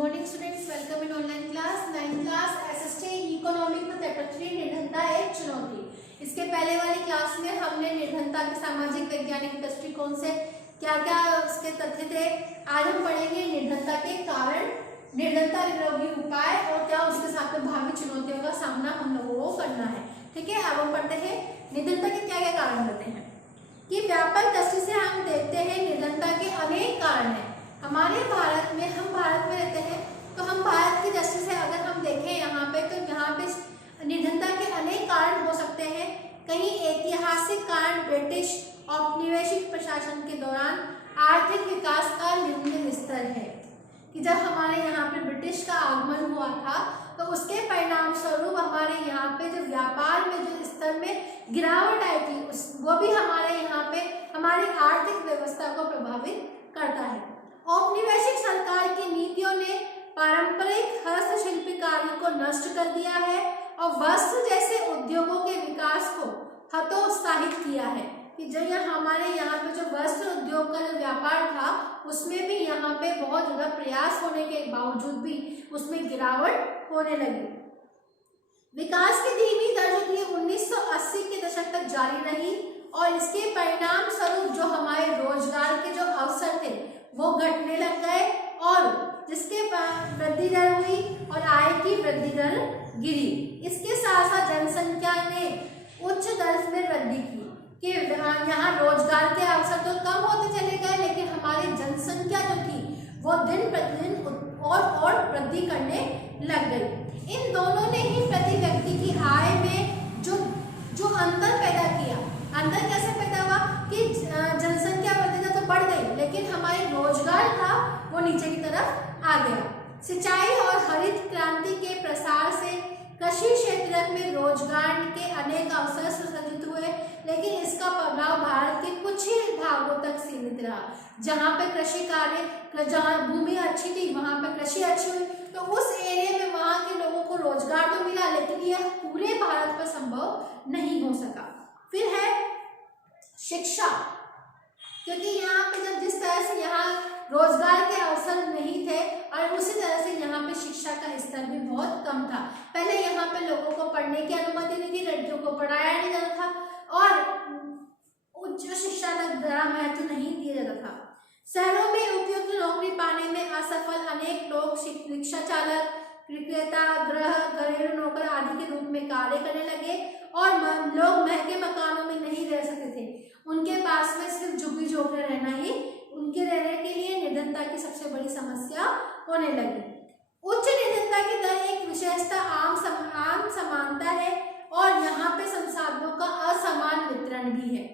Morning students, welcome in online class 9th class SST economic में chapter 3 निर्धनता एक चुनौती। इसके पहले वाली क्लास में हमने निर्धनता के सामाजिक वैज्ञानिक दृष्टिकोण से क्या क्या उसके तथ्य थे। आज हम पढ़ेंगे निर्धनता के कारण, निर्धनता निरोधी उपाय और क्या उसके साथ में भावी चुनौतियों का सामना हम लोगों को करना है। ठीक है, अब हम पढ़ते हैं निर्धनता के क्या क्या कारण होते हैं। कि व्यापक दृष्टि से हम देखते हैं निर्धनता के अनेक कारण हैं। हमारे भारत में, हम भारत में रहते हैं तो हम भारत की दृष्टि से अगर हम देखें यहाँ पे तो यहाँ पे निर्धनता के अनेक कारण हो सकते हैं। कहीं ऐतिहासिक कारण ब्रिटिश औपनिवेशिक प्रशासन के दौरान आर्थिक विकास का निम्न स्तर है कि जब हमारे यहाँ पे ब्रिटिश का आगमन हुआ था तो उसके परिणाम स्वरूप हमारे यहाँ पे जो व्यापार में जो स्तर में गिरावट आई थी वो भी हमारे यहाँ पे हमारी आर्थिक व्यवस्था को प्रभावित करता है। औपनिवेशिक सरकार की नीतियों ने पारंपरिक हस्तशिल्प कार्य को नष्ट कर दिया है और वस्त्र जैसे उद्योगों के विकास को हतोत्साहित किया है कि जो हमारे यहाँ पे जो वस्त्र उद्योग का जो व्यापार था उसमें भी यहाँ पे बहुत ज़्यादा प्रयास होने के बावजूद भी उसमें गिरावट होने लगी। विकास की धीमी दर जो थी 1980 के दशक तक जारी रही और इसके परिणाम स्वरूप जो हमारे रोजगार के जो अवसर थे वो घटने लग गए और जिसके वृद्धि दर हुई और आय की वृद्धि दर गिरी। इसके साथ साथ जनसंख्या ने उच्च दर में वृद्धि की कि यहाँ रोजगार के अवसर तो कम होते चले गए लेकिन हमारी जनसंख्या जो थी वो दिन प्रतिदिन और वृद्धि करने लग गई। इन दोनों ने ही प्रति व्यक्ति की आय में जो अंतर पैदा किया। अंतर कैसे पैदा हुआ कि जनसंख्या वृद्धि तो बढ़ गई लेकिन हमारे रोजगार था वो नीचे की तरफ आ गया। सिंचाई और हरित क्रांति के प्रसार से कृषि क्षेत्र में रोजगार के अनेक अवसर सृजित हुए लेकिन इसका प्रभाव भारत के कुछ ही भागों तक सीमित रहा। जहाँ पे कृषि कार्य, जहाँ भूमि अच्छी थी वहाँ पे कृषि अच्छी हुई तो उस एरिया में वहाँ के लोगों को रोजगार तो मिला लेकिन यह पूरे भारत पर संभव नहीं हो सका। फिर है शिक्षा, क्योंकि यहाँ पे जब जिस तरह से यहाँ रोजगार के अवसर नहीं थे और उसी तरह से यहाँ पे शिक्षा का स्तर भी बहुत कम था। पहले यहाँ पे लोगों को पढ़ने की अनुमति नहीं थी, लड़कियों को पढ़ाया नहीं जाता था और उच्च शिक्षा तक बड़ा महत्व नहीं दिया जाता था। शहरों में उपयुक्त नौकरी पाने में असफल अनेक लोग रिक्शा चालक, विक्रेता, घरेलू नौकर आदि के रूप में कार्य करने लगे और लोग महंगे मकानों में नहीं रह सकते थे। उनके पास में सिर्फ झुग्गी झोपड़े रहना ही उनके रहने के लिए निर्धनता की सबसे बड़ी समस्या होने लगी। उच्च निर्धनता की दर एक विशेषता आम समानता है और यहाँ पे संसाधनों का असमान वितरण भी है।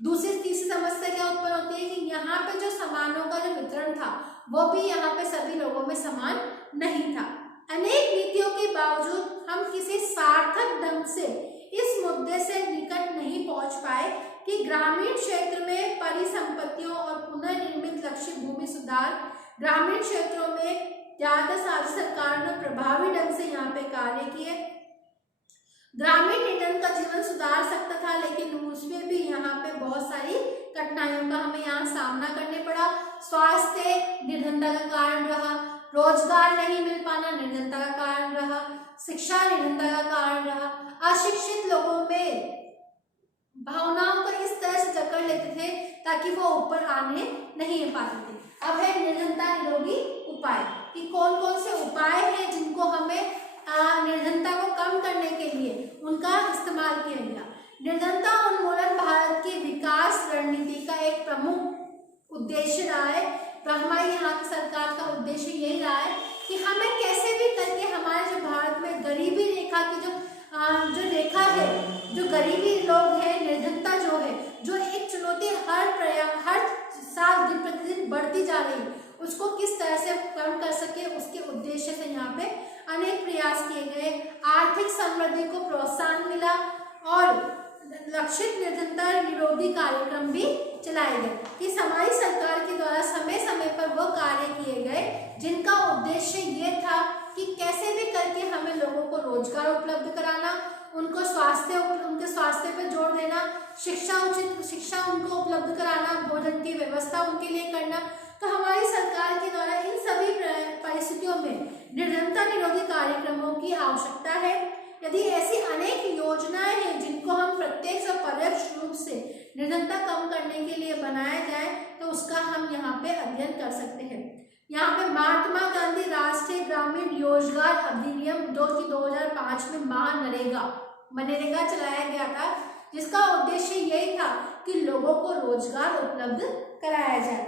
तीसरी समस्या क्या उत्पन्न होती है कि यहाँ पे जो सामानों का जो वितरण था वो भी यहाँ पे सभी लोगों में समान नहीं था। अनेक नीतियों के बावजूद हम किसी सार्थक ढंग से इस मुद्दे से निकट नहीं पहुंच पाए कि ग्रामीण क्षेत्र में परिसंपत्तियों और पुनर्निर्मित लक्षित भूमि सुधार ग्रामीण क्षेत्रों में ज्यादा सरकार ने प्रभावी ढंग से यहाँ पे कार्य किए। ग्रामीण निर्धन का जीवन सुधार सकता था लेकिन उसमें भी यहाँ पे बहुत सारी कठिनाइयों का हमें यहाँ सामना करने पड़ा। स्वास्थ्य निर्धनता का कारण रहा, रोजगार नहीं मिल पाना निर्धनता का कारण रहा, शिक्षा निर्धनता का कारण रहा। अशिक्षित लोगों में भावनाओं को इस तरह से जकड़ लेते थे ताकि वो ऊपर आने नहीं पाते थे। अब है निर्धनता निरोधी उपाय कि कौन कौन से उपाय हैं जिनको हमें निर्धनता को कम करने के लिए उनका इस्तेमाल किया गया। निर्धनता उन्मूलन भारत की विकास रणनीति का एक प्रमुख उद्देश्य रहा है। हमारी यहाँ की सरकार का उद्देश्य यही रहा है कि हमें कैसे भी करके हमारे जो भारत में गरीबी रेखा की जो रेखा है, जो गरीबी लोग हैं, निर्धनता जो एक चुनौती हर साल दिन प्रतिदिन बढ़ती जा रही है, उसको किस तरह से कम कर सके उसके उद्देश्य से यहाँ पे अनेक प्रयास किए गए। आर्थिक समृद्धि को प्रोत्साहन मिला और लक्षित निर्धनता निरोधी कार्यक्रम भी चलाए गए। इस हमारी सरकार के द्वारा समय समय पर वो कार्य किए गए जिनका उद्देश्य ये था कि कैसे भी करके हमें लोगों को रोजगार उपलब्ध कराना, उनके स्वास्थ्य पर जोर देना, उचित शिक्षा उनको उपलब्ध कराना, भोजन की व्यवस्था उनके लिए करना। तो हमारी सरकार के द्वारा इन सभी परिस्थितियों में निर्धनता निरोधी कार्यक्रमों की आवश्यकता है। यदि ऐसी अनेक योजनाएं हैं जिनको हम प्रत्यक्ष और परोक्ष रूप से निर्धनता कम करने के लिए बनाया जाए तो उसका हम यहाँ पे अध्ययन कर सकते हैं। यहाँ पे महात्मा गांधी राष्ट्रीय ग्रामीण रोजगार अधिनियम जो कि 2005 में मनरेगा चलाया गया था, जिसका उद्देश्य यही था कि लोगों को रोजगार उपलब्ध कराया जाए।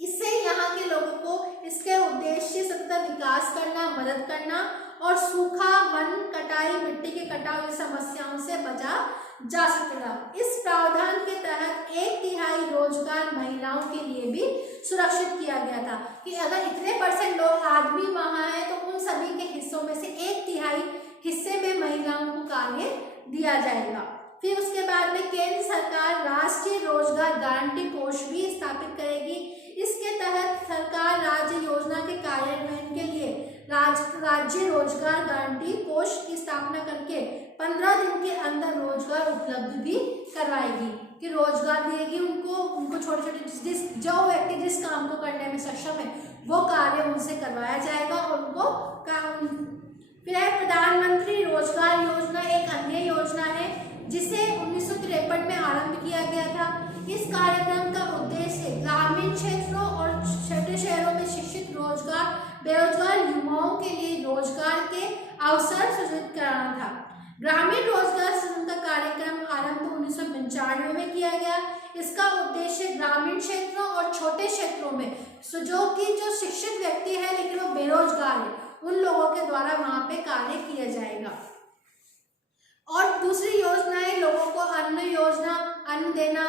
इससे यहाँ के लोगों को इसके उद्देश्य सतत विकास करना, मदद करना और सूखा, वन कटाई, मिट्टी के कटाव की समस्याओं से बचा जा सकेगा। इस प्रावधान के तहत 1/3 रोजगार महिलाओं के लिए भी सुरक्षित किया गया था कि अगर इतने % लोग आदमी वहां हैं तो उन सभी के हिस्सों में से 1/3 हिस्से में महिलाओं को कार्य दिया जाएगा। फिर उसके बाद में केंद्र सरकार राष्ट्रीय रोजगार गारंटी कोष भी स्थापित करेगी। इसके तहत सरकार राज्य योजना के कार्यान्वयन के लिए राज्य रोजगार गारंटी कोष की स्थापना करके 15 दिन के अंदर रोजगार उपलब्ध भी करवाएगी कि रोजगार देगी उनको छोटे-छोटे जो व्यक्ति जिस काम को करने में सक्षम है वो कार्य उनसे करवाया जाएगा और उनको काम। फिर है प्रधानमंत्री रोजगार योजना, एक अन्य योजना है जिसे 1953 में आरंभ किया गया था। इस कार्यक्रम का उद्देश्य ग्रामीण क्षेत्रों और छोटे शहरों में शिक्षित बेरोजगार युवाओं के लिए रोजगार के अवसर सृजित कराना था। ग्रामीण रोजगार सृजन का कार्यक्रम आरंभ 1995 में किया गया। इसका उद्देश्य ग्रामीण क्षेत्रों और छोटे क्षेत्रों में जो शिक्षित व्यक्ति है लेकिन वो बेरोजगार है, उन लोगों के द्वारा वहां पे कार्य किया जाएगा। और दूसरी योजना है लोगों को अन्न देना,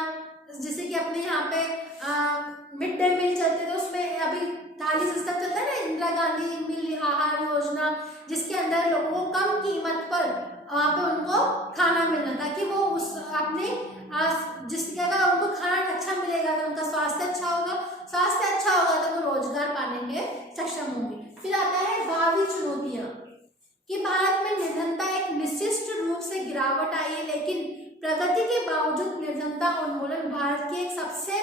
जैसे कि अपने यहाँ पे मिड डे मील चलते थे, उसमें अभी थाली सिस्टम चलता है ना, इंदिरा गांधी मिल आहार योजना, जिसके अंदर लोगों को कम कीमत पर वहाँ पे उनको खाना मिलना ताकि वो उस अपने जिसकी जगह उनको खाना अच्छा मिलेगा तो उनका स्वास्थ्य अच्छा होगा तो वो रोजगार पाने के सक्षम होंगे। फिर आता है भावी चुनौतियां कि भारत में निर्धनता एक निश्चित रूप से गिरावट आई है, लेकिन प्रगति के बावजूद निर्धनता उन्मूलन भारत की एक सबसे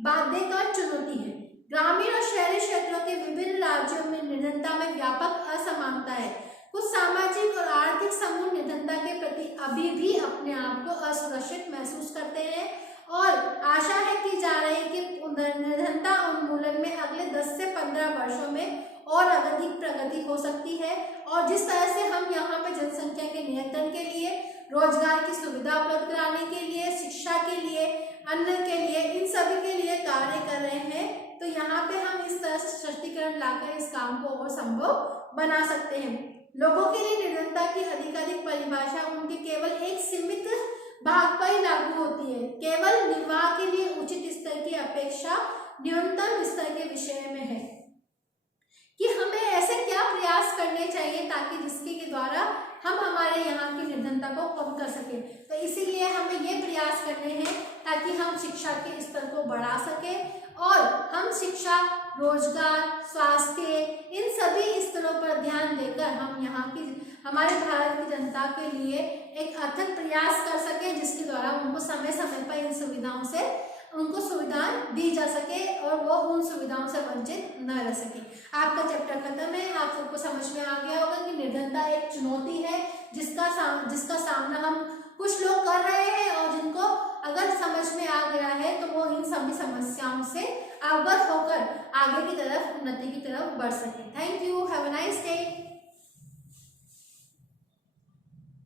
बाध्यकारी चुनौती है। ग्रामीण और शहरी क्षेत्रों के विभिन्न राज्यों में निर्धनता में व्यापक असमानता है। कुछ सामाजिक और आर्थिक समूह निर्धनता के प्रति अभी भी अपने आप को असुरक्षित महसूस करते हैं और आशा है की जा रही है कि निर्धनता उन्मूलन में अगले 10 से 15 वर्षों में और अधिक प्रगति हो सकती है। और जिस तरह से हम यहाँ पे जनसंख्या के नियंत्रण के लिए, रोजगार की सुविधा उपलब्ध कराने के लिए, शिक्षा के लिए, अन्न के लिए, इन सभी के लिए कार्य कर रहे हैं, तो यहाँ पे हम इस तरह से सशक्तिकरण लाकर इस काम को और संभव बना सकते हैं। लोगों के लिए निर्धनता की अधिकाधिक परिभाषा उनके केवल एक सीमित भाग पर ही लागू होती है, केवल निर्वाह के लिए उचित स्तर की अपेक्षा न्यूनतम स्तर के विषय में है कि हमें ऐसे क्या प्रयास करने चाहिए ताकि जिसके के द्वारा हम हमारे यहाँ की निर्धनता को कम कर सकें। तो इसीलिए हमें ये प्रयास करने हैं ताकि हम शिक्षा के स्तर को बढ़ा सकें और हम शिक्षा, रोजगार, स्वास्थ्य, इन सभी स्तरों पर ध्यान देकर हम यहाँ की हमारे भारत की जनता के लिए एक अथक प्रयास कर सकें जिसके द्वारा उनको समय समय पर इन सुविधाओं से उनको सुविधाएं दी जा सके और वो उन सुविधाओं से वंचित न रह सके। आपका चैप्टर खत्म है। आप सबको समझ में आ गया होगा कि निर्धनता एक चुनौती है जिसका सामना हम कुछ लोग कर रहे हैं और जिनको अगर समझ में आ गया है तो वो इन सभी समस्याओं से अवगत होकर आगे की तरफ, उन्नति की तरफ बढ़ सके। Thank you. Have a nice day.